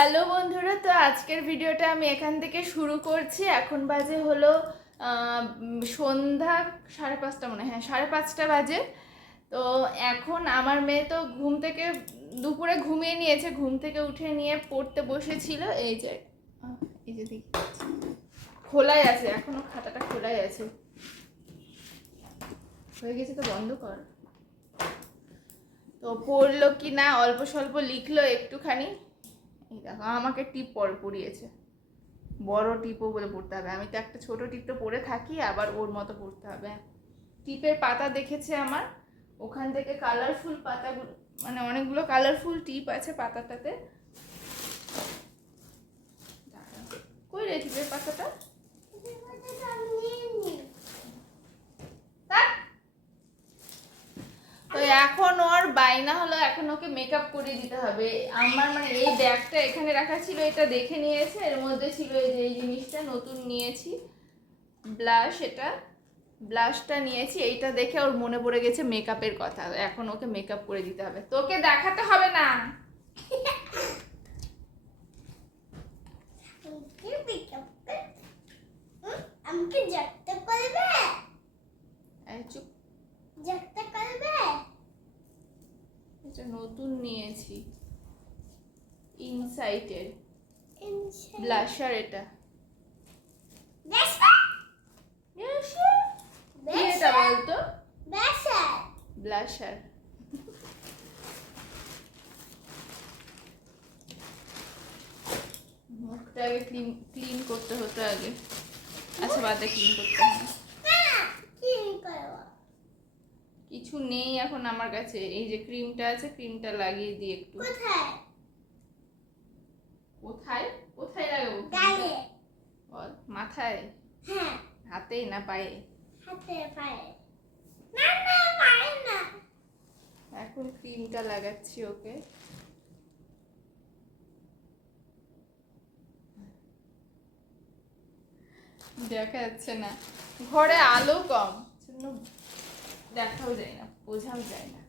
Hello বন্ধুরা, তো আজকের ভিডিওটা আমি এখান থেকে শুরু করছি। এখন বাজে হলো সন্ধ্যা 5:30 মনে হয়, 5:30 বাজে। তো এখন আমার মেয়ে তো ঘুম থেকে দুপুরে ঘুমিয়ে নিয়েছে, ঘুম থেকে উঠে নিয়ে পড়তে বসেছিল। এই যে দেখি খোলাই আছে, এখনো খাতাটা খোলাই আছে। হয়ে গেছে তো, বন্ধ কর। তো পড়লো কি না, অল্প স্বল্প লিখলো একটুখানি। এই দেখো, আমাকে টিপ পড়িয়েছে, বড় টিপও বলে পড়তে হবে। আমি তো একটা ছোট টিপ তো পড়ে থাকি, আবার ওর মতো পড়তে হবে। টিপের পাতা দেখেছে আমার, ওখান থেকে কালারফুল পাতাগুলো, মানে অনেকগুলো কালারফুল টিপ আছে পাতাটাতে। কই রে টিপের পাতাটা? তো এখন ওর বাইনা হলো, এখন ওকে মেকআপ করে দিতে হবে। আমার মানে এই ব্যাগটা এখানে রাখা ছিল, এটা দেখে নিয়েছে, এর মধ্যে ছিল এই যে এই জিনিসটা নতুন নিয়েছি, ব্লাশ। এটা ব্লাশটা নিয়েছি, এইটা দেখে ওর মনে পড়ে গেছে মেকআপের কথা। এখন ওকে মেকআপ করে দিতে হবে, তোকে দেখাতে হবে না। আমাকে জাগতে করবে, চুপ। জাগতে করবে। এটা নতুন নিয়েছি, ইনসাইটের ব্লাশার। এটা এটা বলতো ব্লাশার। মুখটা আগে ক্লিন করতে হতো আগে। আচ্ছা বাদে ক্লিন করতে হবে। কিছু নেই এখন আমার কাছে। এই যে ক্রিমটা আছে, ক্রিমটা লাগিয়ে দিই একটু। কোথায় কোথায় লাগাবো? গায়ে। বল। মাথায়? হ্যাঁ। হাতে না পায়ে? হাতে পায়ে। না না পায়ে না। এখন ক্রিমটা লাগাচ্ছি ওকে। দেখা যাচ্ছে না, ঘরে আলো কম, দেখাও যায় না, বোঝাও যায় না।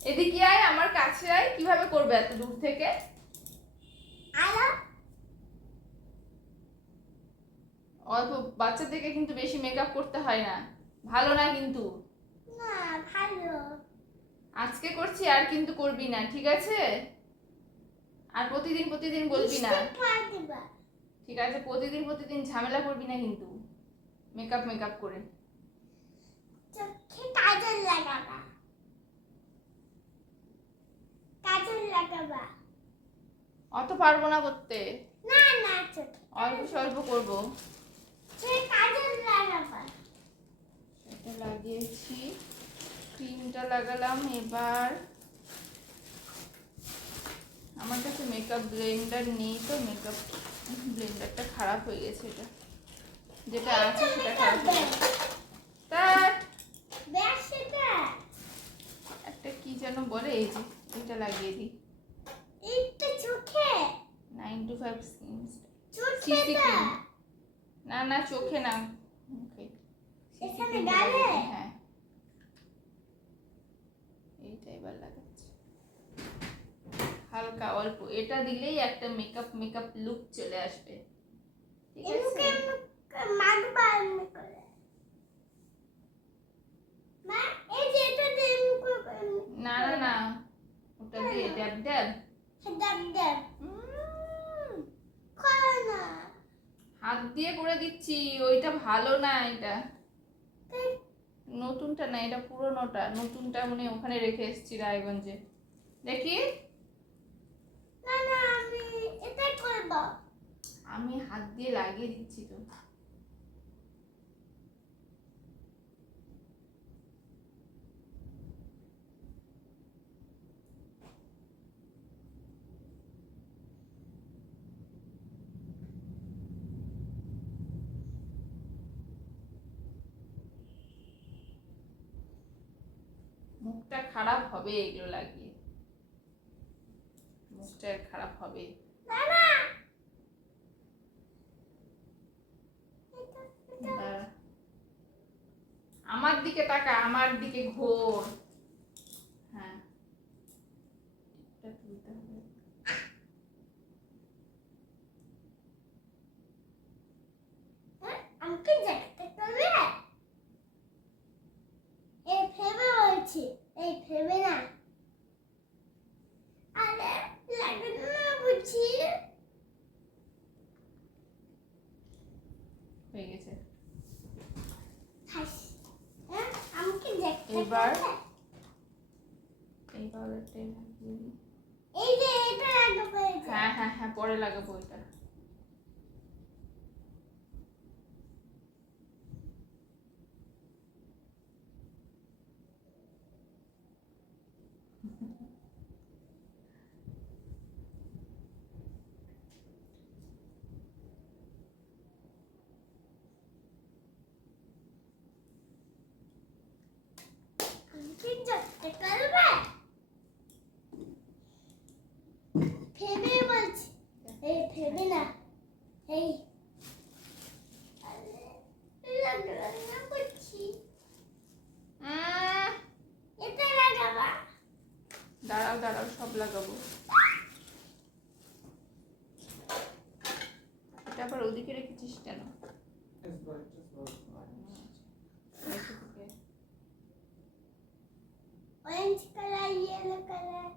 এদিকে আয়, আমার কাছে আয়। কিভাবে করবে এত দূর থেকে? আলো। অল্প বাচ্চাদেরকে কিন্তু বেশি মেকআপ করতে হয় না, ভালো না কিন্তু। না ভালো। আজকে করছি, আর কিন্তু করবি না, ঠিক আছে? আর প্রতিদিন প্রতিদিন বলবি না, ঠিক আছে? প্রতিদিন প্রতিদিন ঝামেলা করবি না কিন্তু, মেকআপ মেকআপ করে। চোখে কাজল লাগাবা, কাজল লাগাবা। অত পারবো না করতে, না না চোখে অল্প স্বল্প করবো। চোখে কাজল লাগাবা। এটা লাগিয়েছি, ক্রিমটা লাগালাম। এবার আমার কাছে মেকআপ ব্লেন্ডার নেই, তো মেকআপ ব্লেন্ডারটা খারাপ হয়ে গেছে। এটা যেটা আছে সেটা খারাপ হয়ে গেছে। একটা কি যেন বলে, এই যে এটা লাগিয়ে দিই। এইটা চোখে 9 to 5 স্কিন চোখে না না চোখে না, ওকে এখানে গালে। হ্যাঁ, এইটা এবার লাগাচ্ছি হালকা অল্প। এটা দিলেই একটা মেকআপ মেকআপ লুক চলে আসবে, ঠিক আছে? মাগবা এমনি করে। মা এই যে এটা দিয়ে এমনি করে। না না না, ওটা দিয়ে ড্যাব ড্যাব ডাব ডাব করে না। হাত দিয়ে করে দিচ্ছি, ওইটা ভালো না। এটা নতুনটা না, এটা পুরোনোটা। নতুনটা মানে ওখানে রেখে এসেছি রায়গঞ্জে। দেখি, না না আমি এটা করব। আমি হাত দিয়ে লাগিয়ে দিচ্ছি তো। মুখটা খারাপ হবে এগুলো লাগিয়ে, মুখটা খারাপ হবে। না না আমার দিকে তাকা, আমার দিকে ঘোর। হ্যাঁ, এটা তুলতে হবে। এবার এই পাউডারটা লাগিয়ে দিই। এই যে এটা লাগাবো এই যে। হ্যাঁ হ্যাঁ হ্যাঁ, পরে লাগাবো এটা। কি করতে করবে? ফেবে বলছি। এই ফেবে না। এই রান্না করছি। এটা লাগাবা। দাঁড়াও দাঁড়াও, সব লাগাবো। এটা আবার ওদিকে রেখেছিস কেন? Orange colour, yellow colour.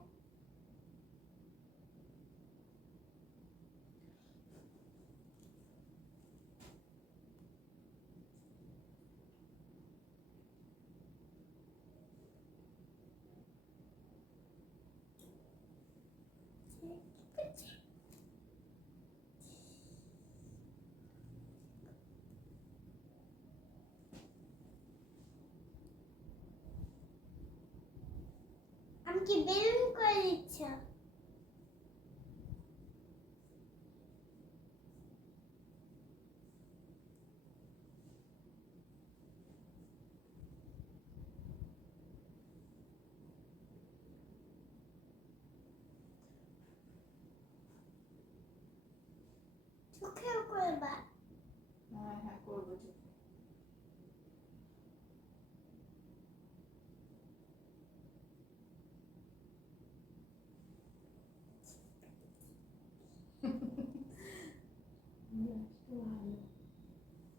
আমি কি বেলুন করে দিচ্ছ? চোখেও করবা? হ্যাঁ হ্যাঁ, করবো চোখে।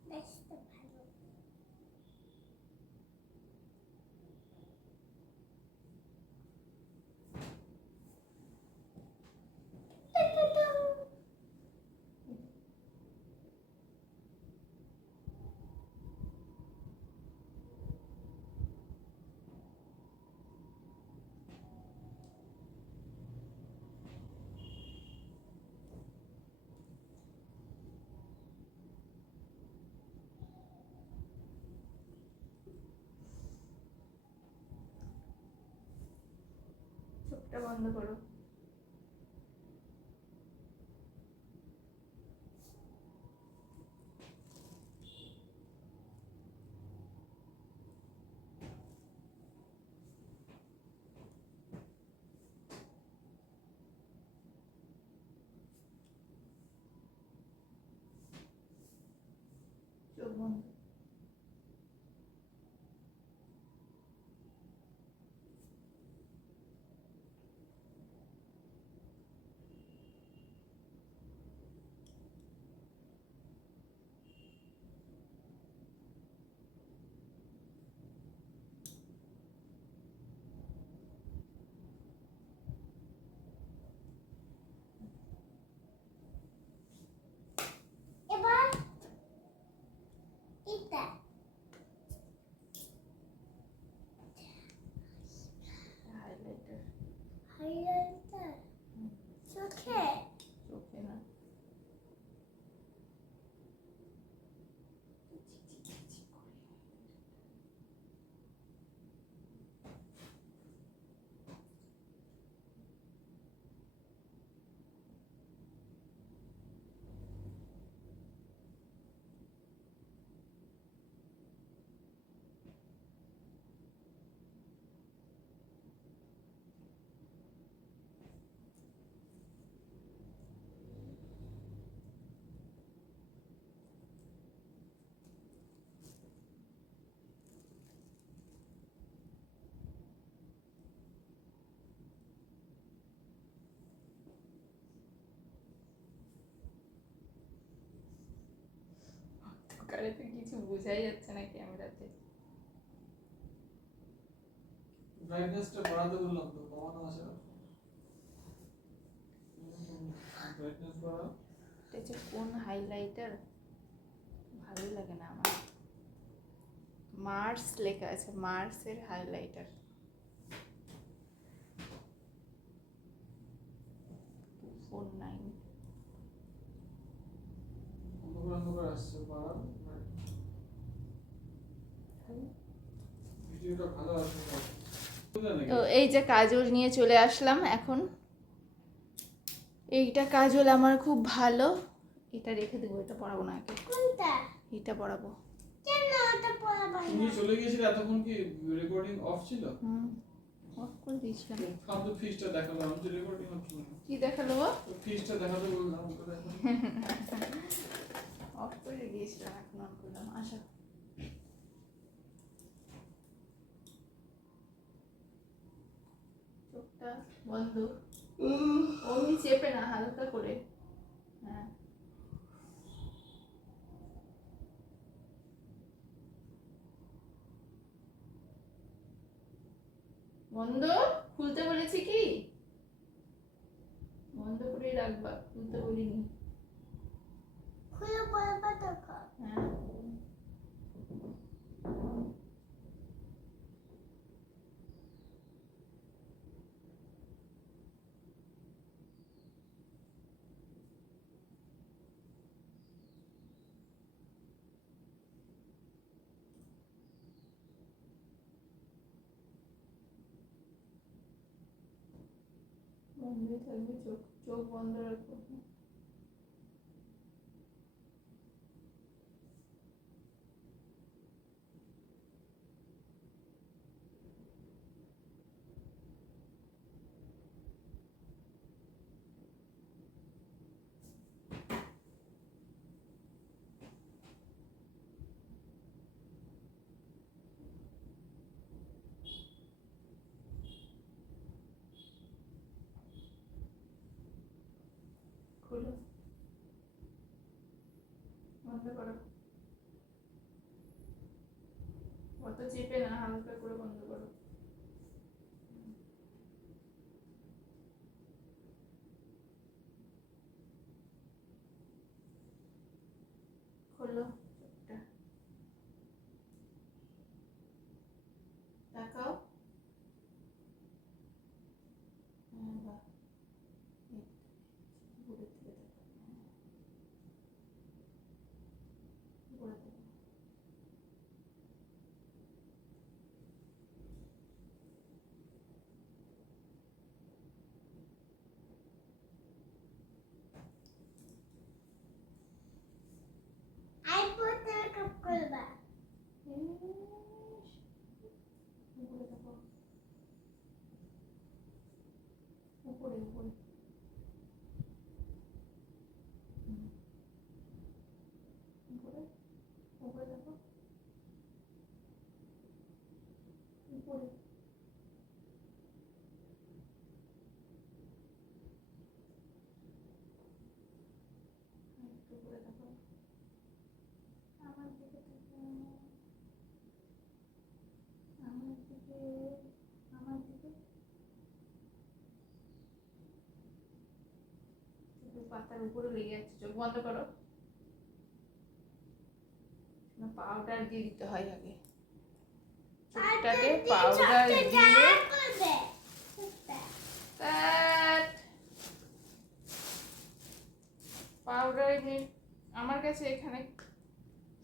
বেশ তো ভালো। চোখটা বন্ধ করো। চোখ বন্ধ। এবার এটা হাইলাইটার। হাইলাইটার চোখে। চোখে না। অন্ধকারে তো কিছু বোঝাই যাচ্ছে না ক্যামেরাতে। ব্রাইটনেসটা বাড়াতে বললাম তো, কমানো আছে না। ব্রাইটনেস বাড়া। এটা যে কোন হাইলাইটার ভালোই লাগে না আমার। মার্স লেখা আছে, মার্সের হাইলাইটার। Four nine. অন্ধকার অন্ধকার আসছে পাড়া। ভিডিওটা ভালো আসছে না। তো এই যে কাজল নিয়ে চলে আসলাম এখন। এইটা কাজল আমার খুব ভালো, এটা রেখে দেবো, এটা পরাবো না আগে, কোনটা? এটা পরাবো। কেন ওটা পড়াবা তুমি না? চলে গিয়েছিলে, এতক্ষণ কি রেকর্ডিং অফ ছিল? অফ করে দিয়েছিলাম। ফালতু ফিসটা দেখালো, আমি তো রেকর্ডিং হচ্ছে না। কি দেখালো? ফিসটা দেখাতে বললাম, ওটা দেখালো। অফ করে দিয়েছিলাম, এখন অন করলাম। আসো, চোখটা বন্ধ, অমনি চেপে না, হালকা করে। হ্যাঁ, বন্ধ খুলতে বলেছি কি? বন্ধ করে রাখবা, খুলতে বলিনি। খুলে পড়াবা তখন। হ্যাঁ, বন্ধই থাকবে, চোখ চোখ বন্ধ রাখো। খুলো, বন্ধ করো। অত চেপে না, হালকা করে বন্ধ করো। খোলো চোখটা, তাকাও। হ্যাঁ, বাহ, এই উপরের দিকে তাকাও। হ্যাঁ, উপরে তাকাও। আই পড়তে কাপ করবা। উপরে তাকাও, উপরে উপরে। হুম, উপরে উপরে তাকাও, উপরে। একটু উপরে তাকাও, আমার দিকে তাকাও, আমার দিকে, আমার দিকে। চোখের পাতার উপরে লেগে যাচ্ছে, চোখ বন্ধ করো। পাউডার দিয়ে দিতে হয় আগে, চোখটাকে পাউডার দিয়ে। করবে। পাউডার আমার কাছে এখানে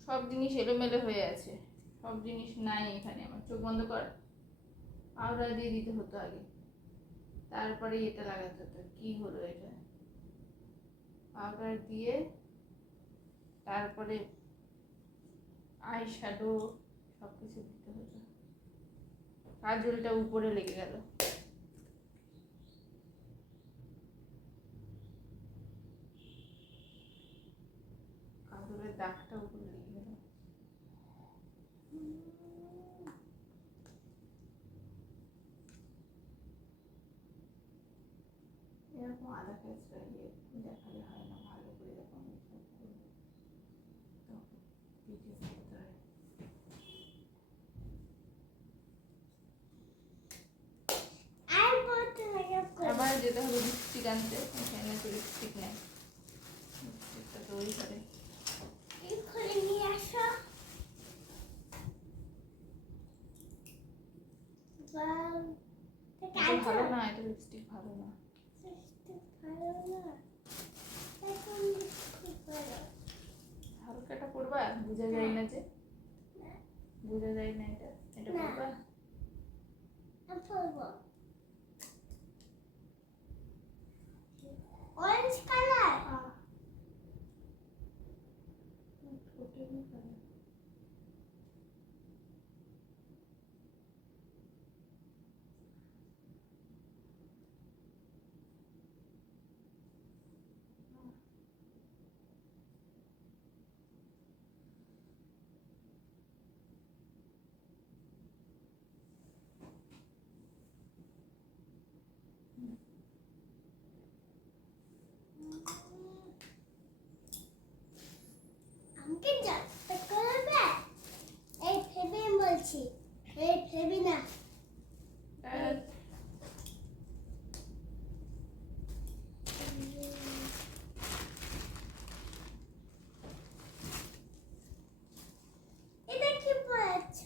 সব জিনিস এলোমেলো হয়ে আছে, সব জিনিস নাই এখানে। আমার চোখ বন্ধ কর, পাউডার দিয়ে দিতে হতো আগে, তারপরে এটা লাগাতে হতো। কি হলো এটা? পাউডার দিয়ে তারপরে আই শ্যাডো সব কিছু দিতে হতো। কাজলটা উপরে লেগে গেল। কাজলের দাগটা উপরে লেগে গেল। এরকম আধা কাজটা দেখালে হয় না, ভালো করে যখন মেকআপ করবো তখন ভিডিও করতে হয়। আই পড়তে কাপ করবা। আবার যেতে হবে লিপস্টিক আনতে, এখানে তো লিপস্টিক নেই, লিপস্টিকটা তো ওই ঘরে। এই খুলে নিয়ে আসো। এটা ভালো না, এটা লিপস্টিক ভালো না। হালকাটা পড়বা, বোঝা যায় না যে, বোঝা যায় না এটা, এটা না। পড়বা। অরেঞ্জ কালার আমাকে জানতে করবে এই ফেবি বলছি এই ফেবি না এটা কি পড়াচ্ছ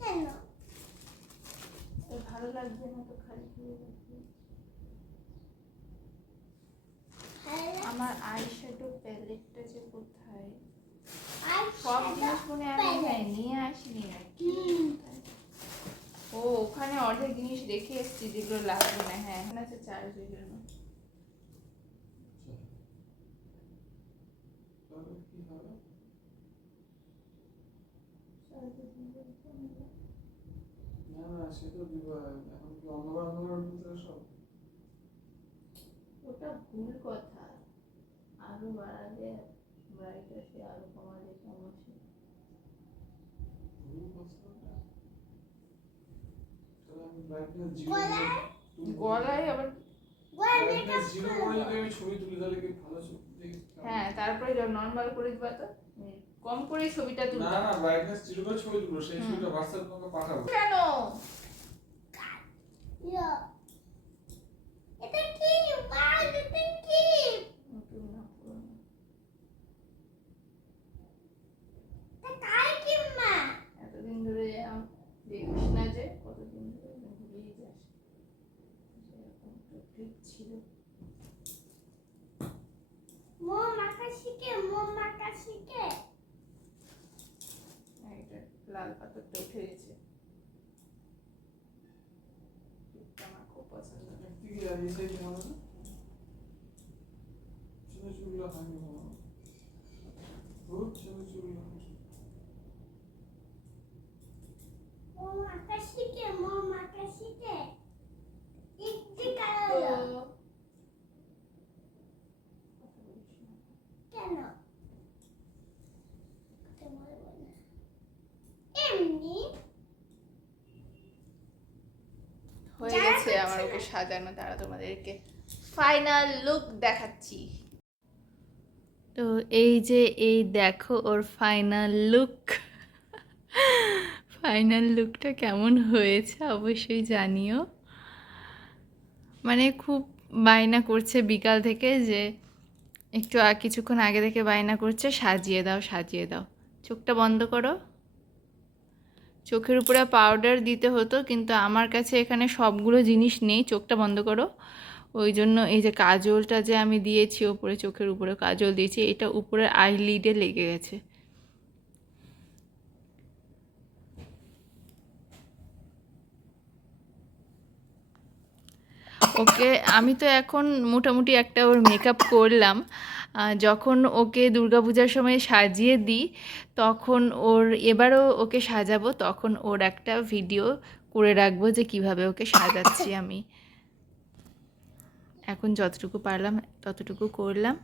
কেন ভালো লাগবে না তো, খালি খালি লাগবে। আমার আইশ্যাডো প্যালেটটা যে কোথায়, সব জিনিস মনে আমি নিয়ে আসিনি নাকি। ও ওখানে অর্ধেক জিনিস রেখে এসেছি যেগুলো লাগবে না। হ্যাঁ এখানে আছে চার্জের জন্য। তাহলে কি হবে? না না, সে তো দিবা। এখন কি অন্ধকার ভিতরে সব? ওটা ভুল কথা, আরো বাড়ালে ব্রাইট আসে, আরো কমালে সমস্যা। ভুল প্রশ্নটা। তাহলে আমি ব্রাইটনেস জিরো গলায় আবার ব্রাইটনেস জিরো করে যদি আমি ছবি তুলি তাহলে কি ভালো ছবি দেখি? হ্যাঁ, তারপরে নর্মাল করে দিবা তো, কম করে ছবিটা না তুলবা। না, ব্রাইটনেস জিরো করে ছবি তুলবো, সেই ছবিটা হোয়াটসঅ্যাপে তোমাকে পাঠাবো। কেন? ইয়া এটা কি মা এটা কি নতুন না পুরনো? এটা কাই কি মা এতদিন ধরে দেখিস না যে, কতদিন ধরে ভুলেই যাস। সেরকম তো ঠিক ছিল। মো মাকা শিখে এটা লাল পাথরটা উঠে গেছে। এটা আমার খুব পছন্দ। একদিকে এই সাইডে হবে না? ছোট চুলগুলো হয়নি কোনো। বহুত ছোট চুলগুলো হয়। মো মাকা শিখে ইতি কালো কেন তোমার বলে এমনি হয়ে গেছে আমার ওকে সাজানো। তারা তোমাদেরকে ফাইনাল লুক দেখাচ্ছি। তো এই যে, এই দেখো ওর ফাইনাল লুক। ফাইনাল লুকটা কেমন হয়েছে অবশ্যই জানিও। মানে খুব বায়না করছে বিকাল থেকে, যে একটু কিছুক্ষণ আগে থেকে বায়না করছে সাজিয়ে দাও সাজিয়ে দাও। চোখটা বন্ধ করো। চোখের উপরে পাউডার দিতে হতো, কিন্তু আমার কাছে এখানে সবগুলো জিনিস নেই। চোখটা বন্ধ করো। ওই জন্য এই যে কাজলটা যে আমি দিয়েছি ওপরে, চোখের উপরে কাজল দিয়েছি, এটা উপরে আইলিডে লেগে গেছে। ওকে আমি তো এখন মোটামুটি একটা ওর মেকআপ করলাম। যখন ওকে দুর্গাপূজার সময় সাজিয়ে দিই, তখন এবারও ওকে সাজাবো, তখন ওর একটা ভিডিও করে রাখবো যে কিভাবে ওকে সাজাচ্ছি আমি। এখন যতটুকু পারলাম ততটুকু করলাম।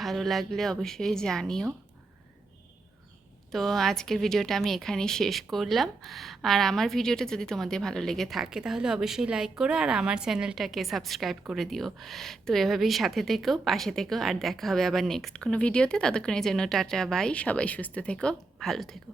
ভালো লাগলে অবশ্যই জানিও। তো আজকের ভিডিওটা আমি এখানেই শেষ করলাম। আর আমার ভিডিওটা যদি তোমাদের ভালো লেগে থাকে তাহলে অবশ্যই লাইক করো, আর আমার চ্যানেলটাকে সাবস্ক্রাইব করে দিও। তো এভাবেই সাথে থেকো, পাশে থেকো, আর দেখা হবে আবার নেক্সট কোনো ভিডিওতে। ততক্ষণের জন্য টাটা বাই। সবাই সুস্থ থেকো, ভালো থেকো।